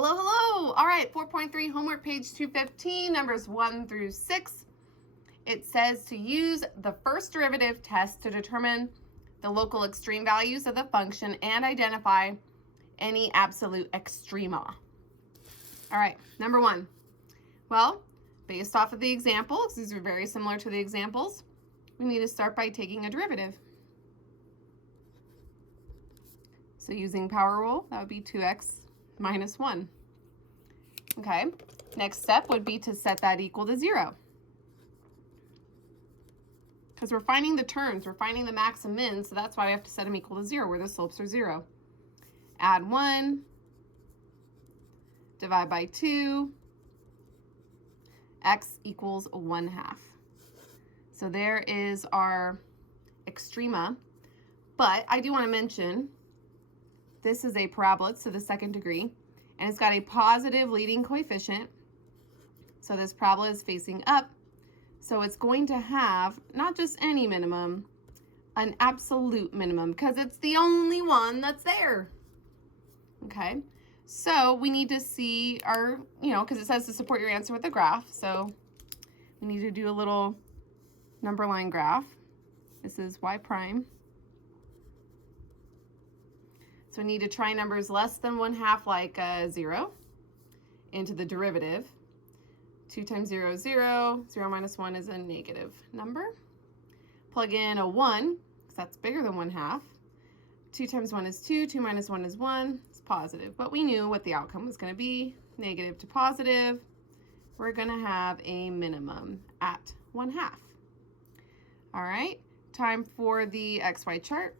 Hello, hello. All right, 4.3 homework page 215, numbers 1 through 6. It says to use the first derivative test to determine the local extreme values of the function and identify any absolute extrema. All right, number 1. Well, based off of the examples, these are very similar to the examples, we need to start by taking a derivative. So using power rule, that would be 2x minus 1. Okay, next step would be to set that equal to 0. Because we're finding the terms, we're finding the max and min, so that's why we have to set them equal to 0, where the slopes are 0. Add 1, divide by 2, x equals 1/2. So there is our extrema, but I do want to mention this is a parabola to the second degree, and it's got a positive leading coefficient. So this parabola is facing up. So it's going to have not just any minimum, an absolute minimum, because it's the only one that's there. Okay, so we need to see our, because it says to support your answer with a graph. So we need to do a little number line graph. This is y prime. So we need to try numbers less than 1/2, like 0, into the derivative. 2 times 0 is 0. 0 minus 1 is a negative number. Plug in a 1, because that's bigger than 1/2. 2 times 1 is 2. 2 minus 1 is 1. It's positive. But we knew what the outcome was going to be. Negative to positive. We're going to have a minimum at 1/2. All right. Time for the XY chart.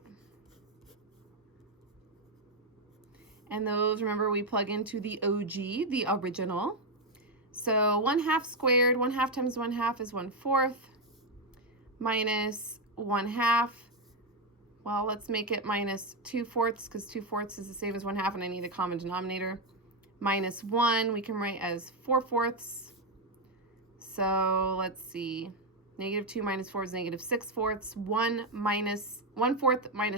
And those, remember, we plug into the OG, the original. So 1/2 squared, 1/2 times 1/2 is 1/4, minus 1/2. Well, let's make it minus 2/4, because 2/4 is the same as 1/2, and I need a common denominator. Minus 1, we can write as 4/4. So let's see. Negative 2 minus 4 is negative 6/4. 1/4 minus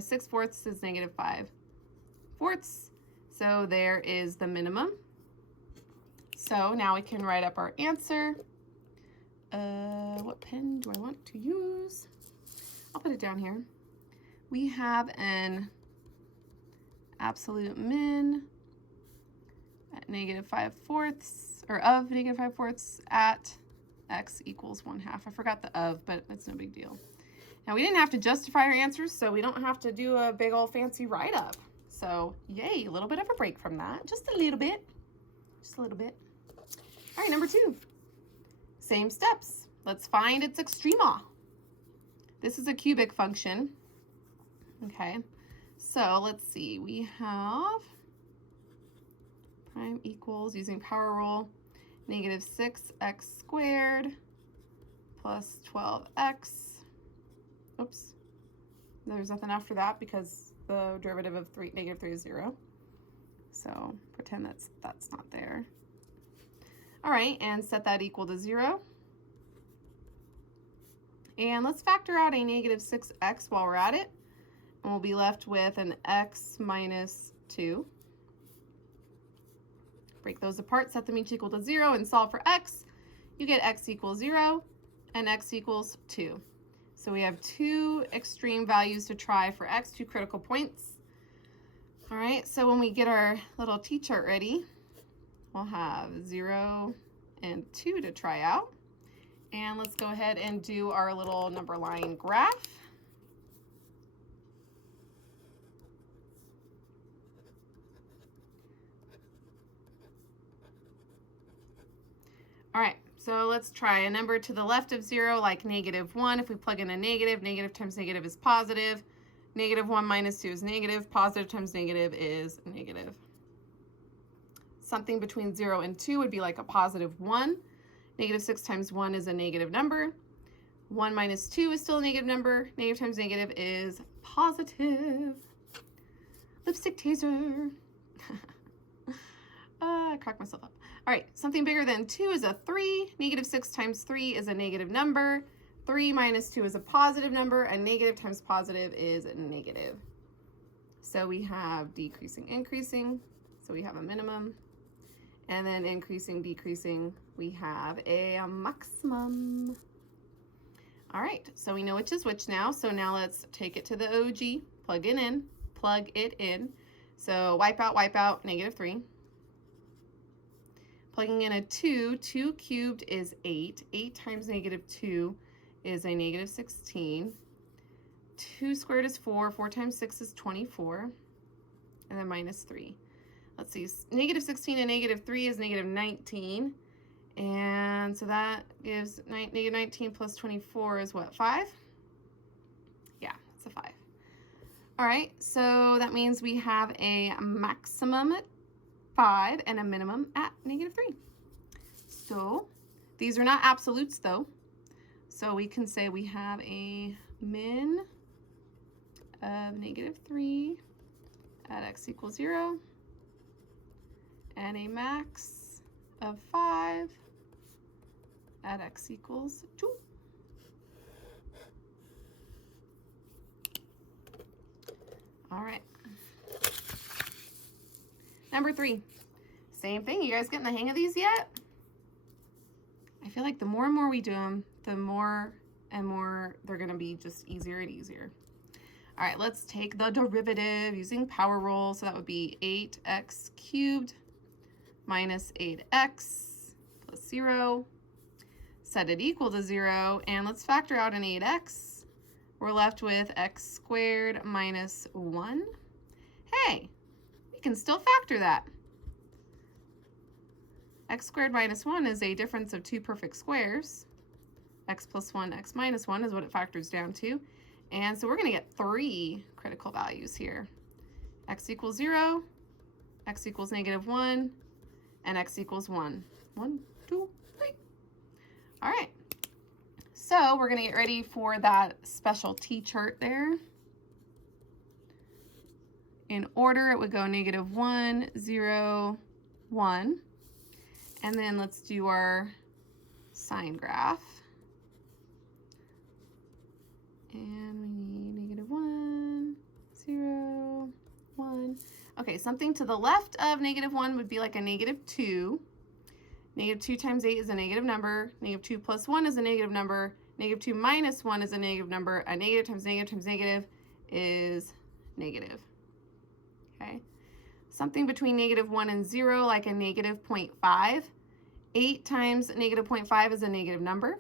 6/4 is negative 5/4. So there is the minimum. So now we can write up our answer. What pen do I want to use? I'll put it down here. We have an absolute min at negative 5/4, or of negative 5/4 at x equals 1/2. I forgot the of, but it's no big deal. Now we didn't have to justify our answers, so we don't have to do a big old fancy write-up. So yay, a little bit of a break from that. Just a little bit. Just a little bit. All right, number 2. Same steps. Let's find its extrema. This is a cubic function. Okay, so let's see. We have prime equals, using power rule, negative 6x squared plus 12x. Oops. There's nothing after that because the derivative of negative 3 is 0. So pretend that's not there. All right, and set that equal to 0. And let's factor out a negative 6x while we're at it. And we'll be left with an x minus 2. Break those apart, set them each equal to 0, and solve for x. You get x equals 0 and x equals 2. So we have 2 extreme values to try for x, 2 critical points. All right, so when we get our little t-chart ready, we'll have 0 and 2 to try out. And let's go ahead and do our little number line graph. All right, so let's try a number to the left of 0, like negative 1. If we plug in a negative, negative times negative is positive. Negative 1 minus 2 is negative. Positive times negative is negative. Something between 0 and 2 would be like a positive 1. Negative 6 times 1 is a negative number. 1 minus 2 is still a negative number. Negative times negative is positive. Lipstick taser. I cracked myself up. All right, something bigger than 2 is a 3. Negative 6 times 3 is a negative number. 3 minus 2 is a positive number, and negative times positive is a negative. So we have decreasing, increasing. So we have a minimum. And then increasing, decreasing, we have a maximum. All right, so we know which is which now. So now let's take it to the OG, plug it in. So wipe out, -3. Plugging in a 2, 2 cubed is 8. 8 times -2 is a -16. 2 squared is 4. 4 times 6 is 24. And then -3. Let's see, -16 and -3 is -19. And so that gives -19 plus 24 is what, 5? Yeah, it's a 5. All right, so that means we have a maximum at 5 and a minimum at -3. So these are not absolutes though. So we can say we have a min of -3 at x equals 0 and a max of 5 at x equals 2. All right. Number 3, same thing. You guys getting the hang of these yet? I feel like the more and more we do them, the more and more they're going to be just easier and easier. All right, let's take the derivative using power rule. So that would be 8x cubed minus 8x plus 0. Set it equal to 0, and let's factor out an 8x. We're left with x squared minus 1. Hey, we can still factor that. X squared minus 1 is a difference of 2 perfect squares. X plus 1, x minus 1 is what it factors down to. And so we're going to get 3 critical values here. X equals 0, x equals -1, and x equals 1. 1, 2, 3. All right. So we're going to get ready for that special T chart there. In order, it would go -1, 0, 1. And then let's do our sine graph. And we need -1, 0, 1. Okay, something to the left of -1 would be like a -2. -2 times 8 is a negative number. -2 plus 1 is a negative number. -2 minus 1 is a negative number. A negative times negative times negative is negative. Okay. Something between -1 and 0, like a -0.5. 8 times -0.5 is a negative number.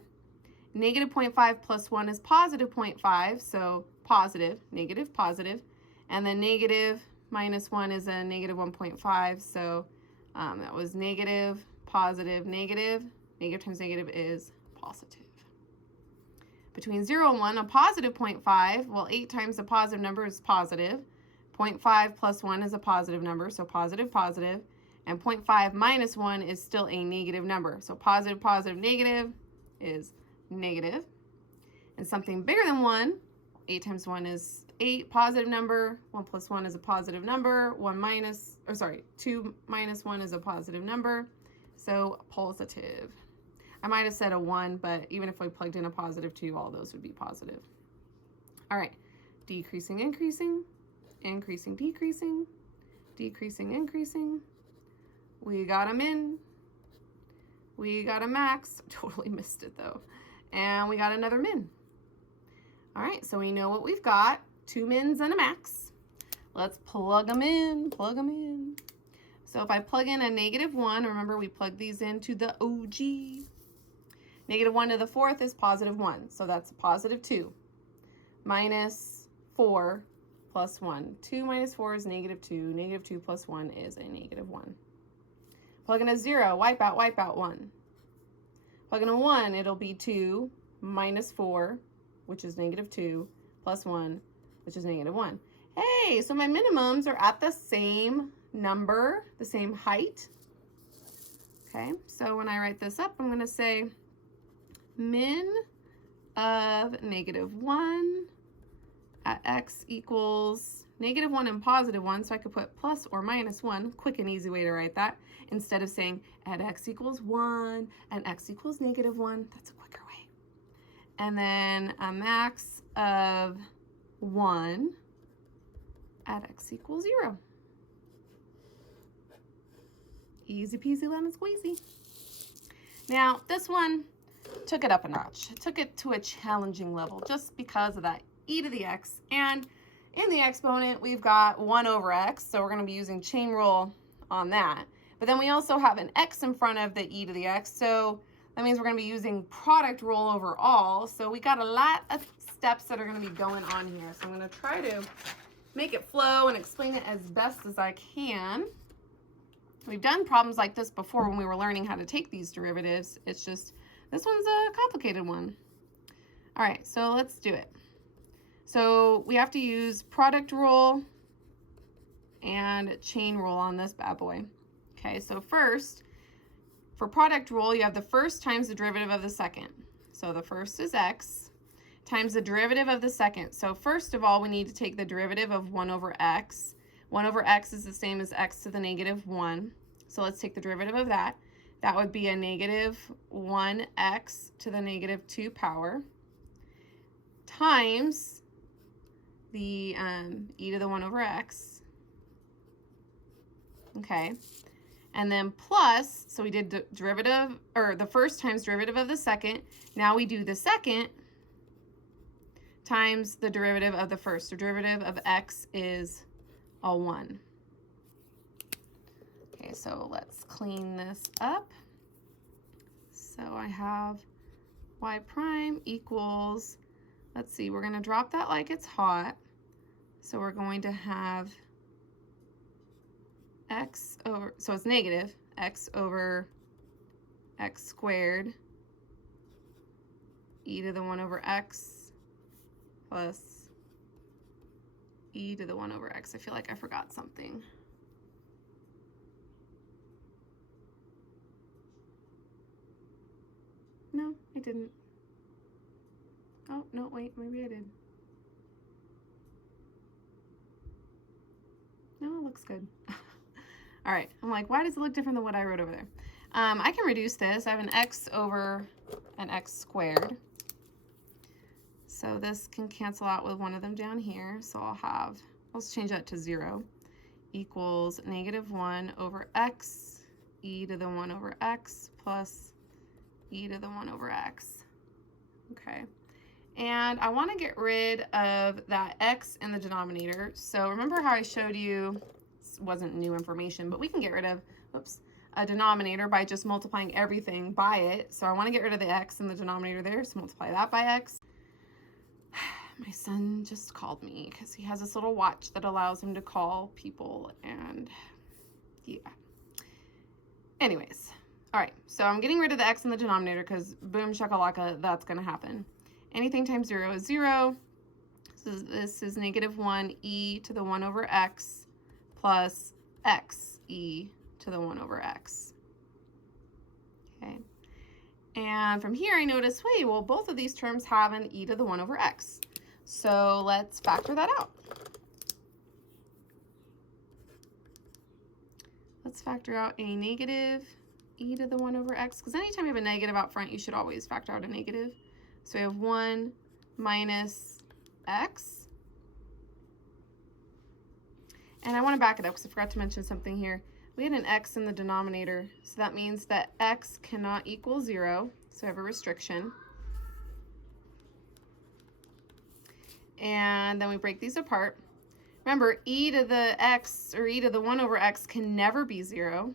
-0.5 plus 1 is +0.5, so positive, negative, positive. And then negative minus 1 is a -1.5, so that was negative, positive, negative. Negative times negative is positive. Between 0 and 1, a positive 0.5, well, 8 times a positive number is positive. 0.5 plus 1 is a positive number, so positive, positive. And 0.5 minus 1 is still a negative number. So positive, positive, negative is negative. And something bigger than 1, 8 times 1 is 8, positive number. 1 plus 1 is a positive number. 2 minus 1 is a positive number. So positive. I might have said a 1, but even if we plugged in a positive 2, all those would be positive. All right, decreasing, increasing, increasing, decreasing, decreasing, increasing. We got a min. We got a max. Totally missed it though. And we got another min. All right, so we know what we've got. 2 mins and a max. Let's plug them in, plug them in. So if I plug in a -1, remember we plug these into the OG. -1 to the 4th is +1, so that's a +2. Minus 4 plus 1. 2 minus 4 is -2. -2 plus 1 is a -1. Plug in a 0, wipe out 1. Plug in a 1, it'll be 2 minus 4, which is -2, plus 1, which is -1. Hey, so my minimums are at the same number, the same height. Okay, so when I write this up, I'm going to say min of -1 at x equals -1 and +1, so I could put plus or -1, quick and easy way to write that, instead of saying at x equals 1 and x equals -1, that's a quicker way. And then a max of 1 at x equals 0. Easy peasy lemon squeezy. Now, this one took it up a notch. It took it to a challenging level just because of that e to the x. And in the exponent, we've got 1 over x, so we're going to be using chain rule on that. But then we also have an x in front of the e to the x, so that means we're going to be using product rule over all. So we got a lot of steps that are going to be going on here. So I'm going to try to make it flow and explain it as best as I can. We've done problems like this before when we were learning how to take these derivatives. It's just, this one's a complicated one. All right, so let's do it. So we have to use product rule and chain rule on this bad boy. Okay, so first, for product rule, you have the first times the derivative of the second. So the first is x times the derivative of the second. So first of all, we need to take the derivative of 1 over x. 1 over x is the same as x to the negative 1. So let's take the derivative of that. That would be a negative 1x to the negative 2 power times the e to the 1 over x. Okay. And then plus, so we did the derivative, or the first times derivative of the second. Now we do the second times the derivative of the first. The derivative of x is a 1. Okay, so let's clean this up. So I have y prime equals, let's see, we're going to drop that like it's hot. So we're going to have x over, so it's negative x over x squared e to the 1 over x plus e to the 1 over x. I feel like I forgot something. No, I didn't. Oh, no, wait, maybe I did. No, it looks good. All right, I'm like, why does it look different than what I wrote over there? I can reduce this. I have an x over an x squared. So this can cancel out with one of them down here. So I'll have, let's change that to 0, equals negative 1 over x e to the 1 over x plus e to the 1 over x. Okay. And I want to get rid of that x in the denominator. So remember how I showed you, this wasn't new information, but we can get rid of, a denominator by just multiplying everything by it. So I want to get rid of the x in the denominator there, so multiply that by x. My son just called me because he has this little watch that allows him to call people, and yeah. Anyways, all right, so I'm getting rid of the x in the denominator because boom shakalaka, that's going to happen. Anything times 0 is 0. So this is negative 1 e to the 1 over x plus x e to the 1 over x. Okay. And from here I notice, wait, well, both of these terms have an e to the 1 over x. So let's factor that out. Let's factor out a negative e to the 1 over x, because anytime you have a negative out front, you should always factor out a negative. So we have 1 minus x. And I want to back it up because I forgot to mention something here. We had an x in the denominator, so that means that x cannot equal 0, so I have a restriction. And then we break these apart. Remember, e to the x, or e to the 1 over x, can never be 0.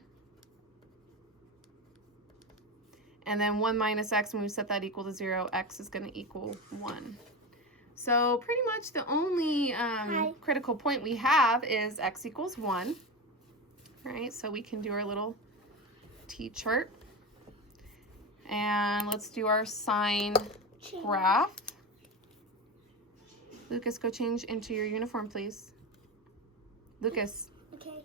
And then 1 minus x, when we set that equal to 0, x is going to equal 1. So pretty much the only critical point we have is x equals 1. Right, so we can do our little t-chart. And let's do our sine graph. Lucas, go change into your uniform, please. Lucas. Okay.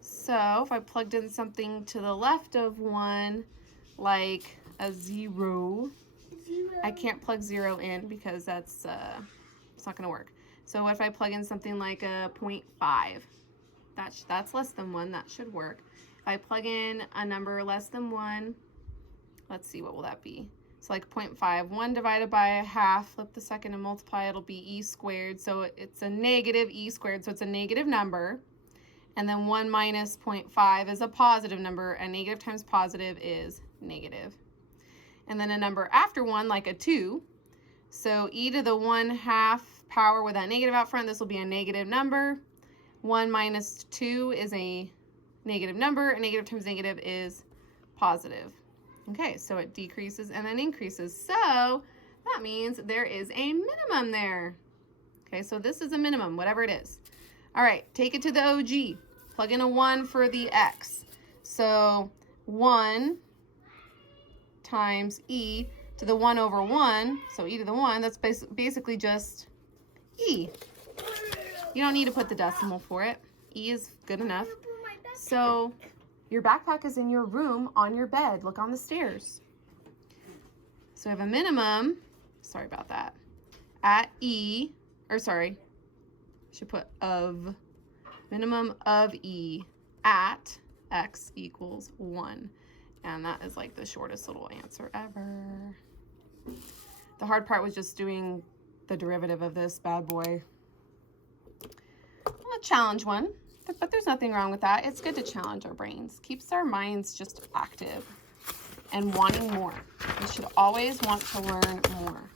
So if I plugged in something to the left of 1, like a 0, I can't plug 0 in because that's it's not going to work. So if I plug in something like a 0.5, that's less than 1, that should work. If I plug in a number less than 1, let's see, what will that be? So like 0.5, 1 divided by a half, flip the second and multiply, it'll be e squared. So it's a negative e squared, so it's a negative number. And then 1 minus 0.5 is a positive number, and negative times positive is negative. And then a number after 1, like a 2. So e to the 1/2 power with that negative out front, this will be a negative number. 1 minus 2 is a negative number, and negative times negative is positive. Okay, so it decreases and then increases. So that means there is a minimum there. Okay, so this is a minimum, whatever it is. All right, take it to the OG. Plug in a 1 for the x. So 1 times e to the 1 over 1, so e to the 1, that's basically just e. You don't need to put the decimal for it. E is good enough. So your backpack is in your room on your bed. Look on the stairs. So we have a minimum, sorry about that, at e, or sorry, I should put of, minimum of e at x equals 1. And that is like the shortest little answer ever. The hard part was just doing the derivative of this bad boy. A challenge one, but there's nothing wrong with that. It's good to challenge our brains. Keeps our minds just active and wanting more. We should always want to learn more.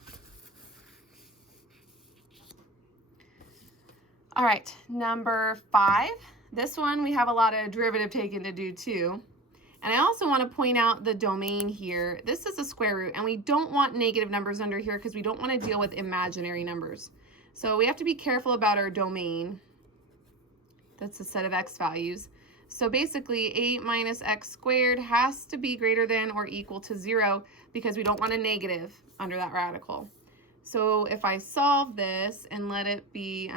All right, number 5. This one we have a lot of derivative taken to do too. And I also want to point out the domain here. This is a square root, and we don't want negative numbers under here because we don't want to deal with imaginary numbers. So we have to be careful about our domain. That's a set of x values. So basically 8 minus x squared has to be greater than or equal to 0 because we don't want a negative under that radical. So if I solve this and let it be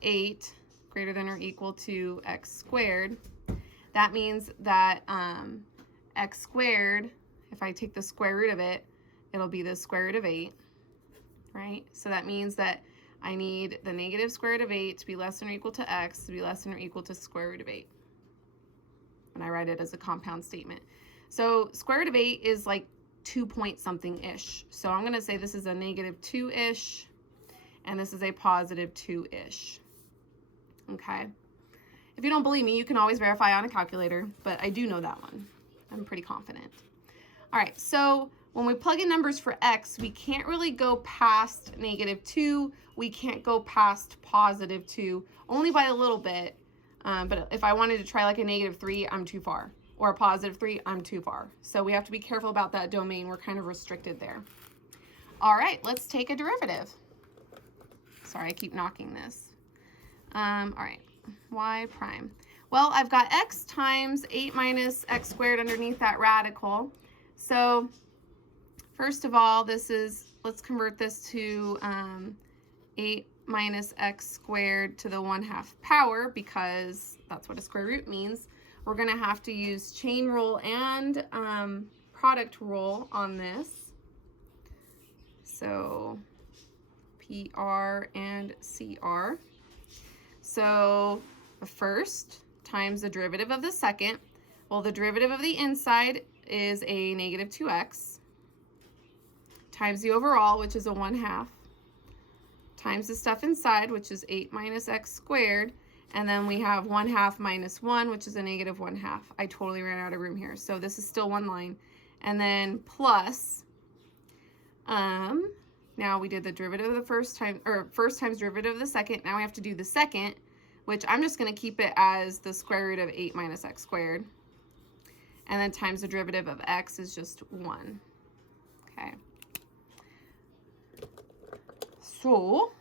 8 greater than or equal to x squared, that means that x squared, if I take the square root of it, it'll be the square root of 8, right? So that means that I need the negative square root of 8 to be less than or equal to x to be less than or equal to square root of 8. And I write it as a compound statement. So square root of 8 is like 2 point something-ish. So I'm going to say this is a negative 2-ish, and this is a positive 2-ish. Okay. If you don't believe me, you can always verify on a calculator, but I do know that one. I'm pretty confident. All right, so when we plug in numbers for x, we can't really go past negative 2. We can't go past positive 2, only by a little bit. But if I wanted to try like a negative 3, I'm too far. Or a positive 3, I'm too far. So we have to be careful about that domain. We're kind of restricted there. All right, let's take a derivative. Sorry, I keep knocking this. All right, y prime. Well, I've got x times 8 minus x squared underneath that radical. So first of all, let's convert this to 8 minus x squared to the 1/2 power, because that's what a square root means. We're going to have to use chain rule and product rule on this. So PR and CR. So the first times the derivative of the second. Well, the derivative of the inside is a negative 2x times the overall, which is a 1/2, times the stuff inside, which is 8 minus x squared, and then we have 1/2 minus 1, which is a negative 1/2. I totally ran out of room here, so this is still one line. And then plus, now we did the derivative of the first time, or first times derivative of the second. Now we have to do the second, which I'm just going to keep it as the square root of 8 minus x squared. And then times the derivative of x is just 1. Okay. So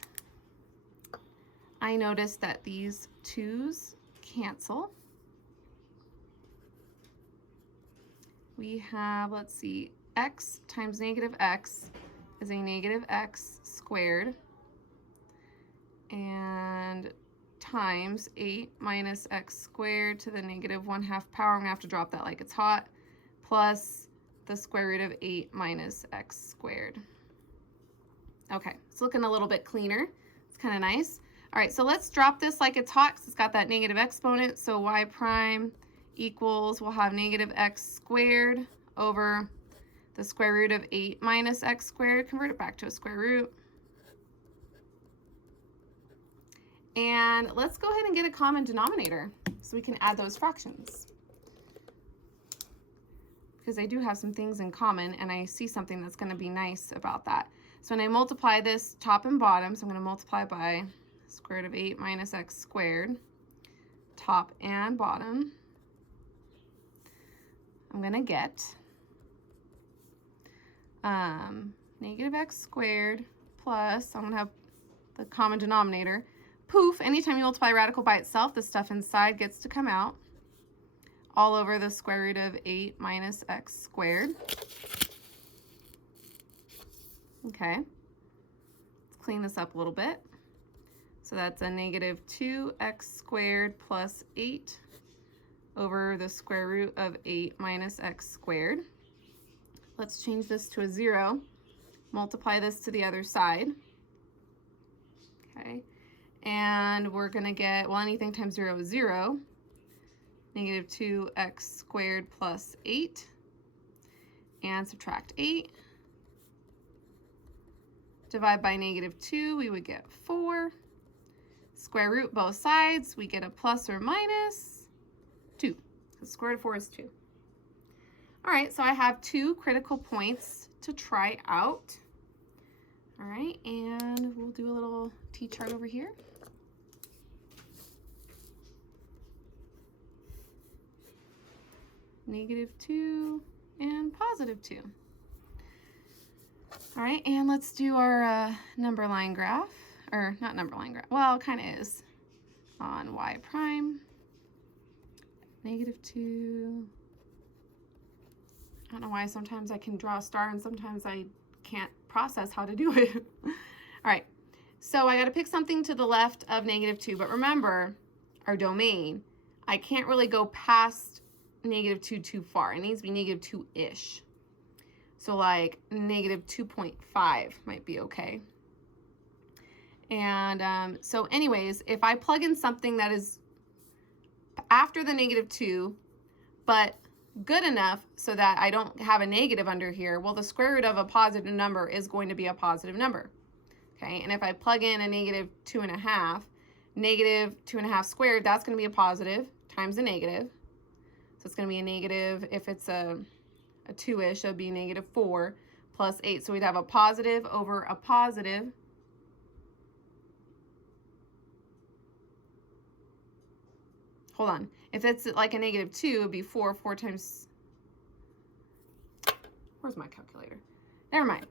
I noticed that these 2's cancel. We have, let's see, x times negative x is a negative x squared, and times 8 minus x squared to the negative 1/2 power. I'm going to have to drop that like it's hot, plus the square root of 8 minus x squared. Okay, it's looking a little bit cleaner. It's kind of nice. All right, so let's drop this like it's hot because it's got that negative exponent. So y prime equals, we'll have negative x squared over the square root of 8 minus x squared. Convert it back to a square root. And let's go ahead and get a common denominator. so we can add those fractions. Because they do have some things in common, and I see something that's going to be nice about that. So when I multiply this top and bottom, so I'm going to multiply by square root of 8 minus x squared, top and bottom, I'm going to get negative x squared plus, I'm going to have the common denominator. Poof, anytime you multiply a radical by itself, the stuff inside gets to come out, all over the square root of 8 minus x squared. Okay, let's clean this up a little bit. So that's a negative 2x squared plus 8 over the square root of 8 minus x squared. Let's change this to a 0. Multiply this to the other side. Okay, and we're going to get, well, anything times 0 is 0. Negative 2x squared plus 8. And subtract 8. Divide by negative 2, we would get 4. Square root both sides, we get a plus or minus 2. The square root of 4 is 2. All right, so I have 2 critical points to try out. All right, and we'll do a little t-chart over here. Negative 2 and positive 2. All right, and let's do our number line graph, or not number line graph, well, it kind of is, on y prime. Negative 2. I don't know why sometimes I can draw a star and sometimes I can't process how to do it. All right, so I got to pick something to the left of negative 2, but remember, our domain, I can't really go past negative 2 too far. It needs to be negative 2-ish. So like negative 2.5 might be okay. And so anyways, if I plug in something that is after the negative 2, but good enough so that I don't have a negative under here, well, the square root of a positive number is going to be a positive number. Okay, and if I plug in a negative 2.5, negative 2.5 squared, that's going to be a positive times a negative. So it's going to be a negative, if it's a 2-ish, it'll be negative 4 plus 8. So we'd have a positive over a positive. Hold on. If it's like a negative 2, it'd be 4 times. Where's my calculator? Never mind.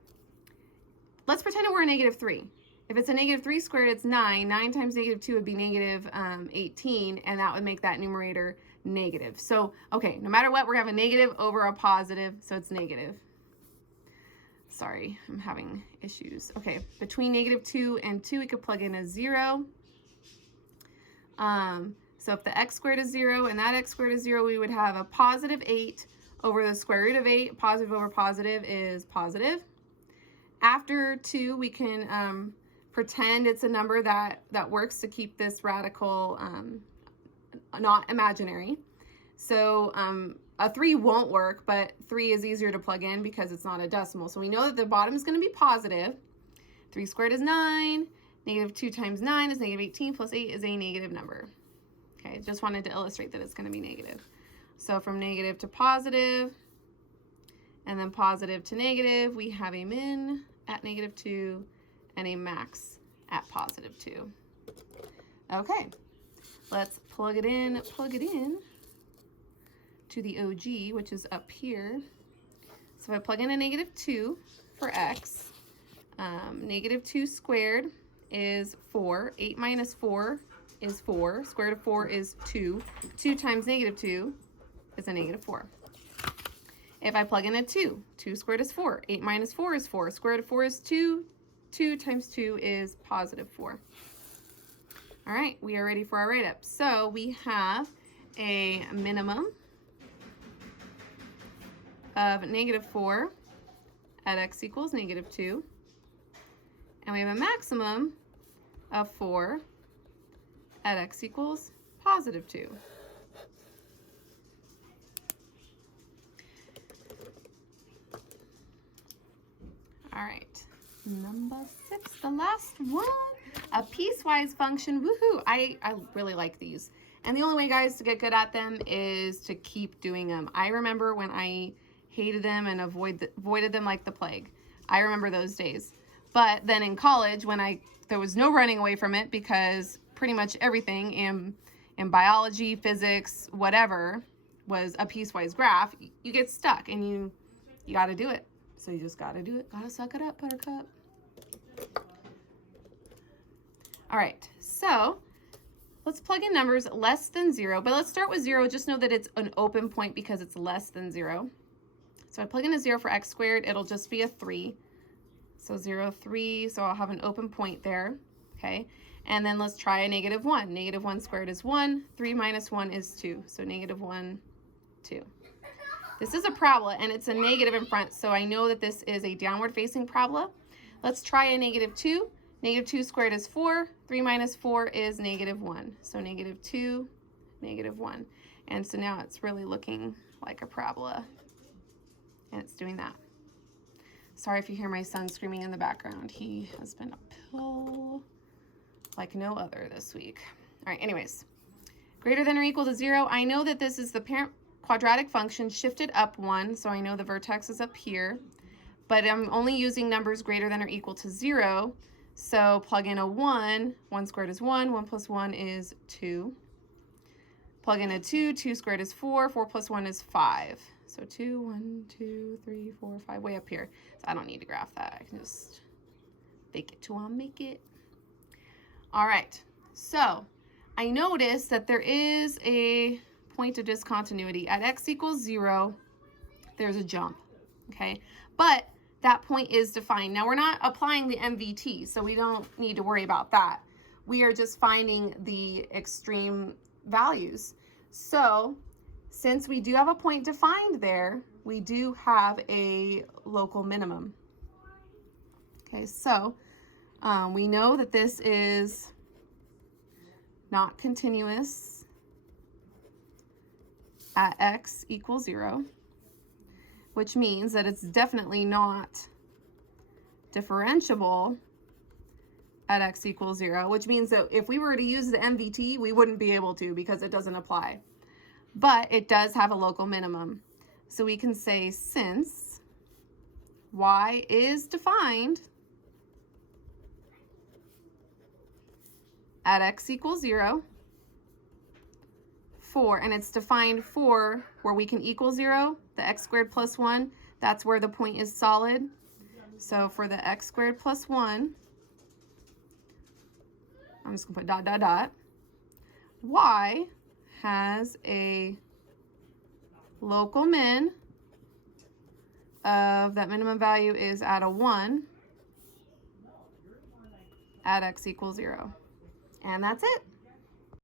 Let's pretend we're a negative 3. If it's a negative 3 squared, it's 9. 9 times negative 2 would be negative 18, and that would make that numerator negative. So, okay, no matter what, we're going to have a negative over a positive, so it's negative. Sorry, I'm having issues. Okay, between negative 2 and 2, we could plug in a 0. So if the x squared is 0 and that x squared is 0, we would have a positive 8 over the square root of 8. Positive over positive is positive. After 2, we can pretend it's a number that works to keep this radical not imaginary. So a 3 won't work, but 3 is easier to plug in because it's not a decimal. So we know that the bottom is going to be positive. 3 squared is 9. Negative 2 times 9 is negative 18 plus 8 is a negative number. Okay, just wanted to illustrate that it's going to be negative. So from negative to positive, and then positive to negative, we have a min at negative 2 and a max at positive 2. Okay, let's plug it in to the OG, which is up here. So if I plug in a negative 2 for x, negative 2 squared is 4. 8 minus 4 is 4. Square root of 4 is 2. 2 times negative 2 is a negative 4. If I plug in a 2, 2 squared is 4. 8 minus 4 is 4. Square root of 4 is 2. 2 times 2 is positive 4. All right, we are ready for our write-up. So we have a minimum of negative 4 at x equals negative 2. And we have a maximum of 4 at x equals positive 2. All right, number 6, the last one, a piecewise function. Woohoo! I really like these. And the only way, guys, to get good at them is to keep doing them. I remember when I hated them and avoided them like the plague. I remember those days. But then in college, when there was no running away from it, because pretty much everything in biology, physics, whatever, was a piecewise graph, you get stuck and you got to do it. So you just got to do it. Got to suck it up, buttercup. All right, so let's plug in numbers less than 0, but let's start with 0. Just know that it's an open point because it's less than 0. So I plug in a 0 for x squared, it'll just be a 3. So 0, 3, so I'll have an open point there, okay? And then let's try a negative 1. Negative 1 squared is 1, 3 minus 1 is 2, so negative 1, 2. This is a parabola, and it's a negative in front, so I know that this is a downward facing parabola. Let's try a negative 2. Negative 2 squared is 4, 3 minus 4 is negative 1, so negative 2, negative 1. And so now it's really looking like a parabola, and it's doing that. Sorry if you hear my son screaming in the background. He has been a pill like no other this week. All right, anyways, greater than or equal to 0. I know that this is the parent quadratic function shifted up 1, so I know the vertex is up here, but I'm only using numbers greater than or equal to 0, so plug in a 1, 1 squared is 1, 1 plus 1 is 2. Plug in a 2, 2 squared is 4, 4 plus 1 is 5. So 2, 1, 2, 3, 4, 5, way up here. So I don't need to graph that. I can just fake it till I make it. All right, so I noticed that there is a point of discontinuity. At x equals 0, there's a jump, okay? But that point is defined. Now, we're not applying the MVT, so we don't need to worry about that. We are just finding the extreme values. So since we do have a point defined there, we do have a local minimum. Okay, so we know that this is not continuous at x equals 0, which means that it's definitely not differentiable at x equals 0, which means that if we were to use the MVT, we wouldn't be able to because it doesn't apply. But it does have a local minimum. So we can say since y is defined at x equals 0 for, and it's defined for where we can equal 0, the x squared plus 1, that's where the point is solid. So for the x squared plus 1, I'm just gonna put dot, dot, dot, y has a local min of, that minimum value is at a 1 at x equals 0. And that's it.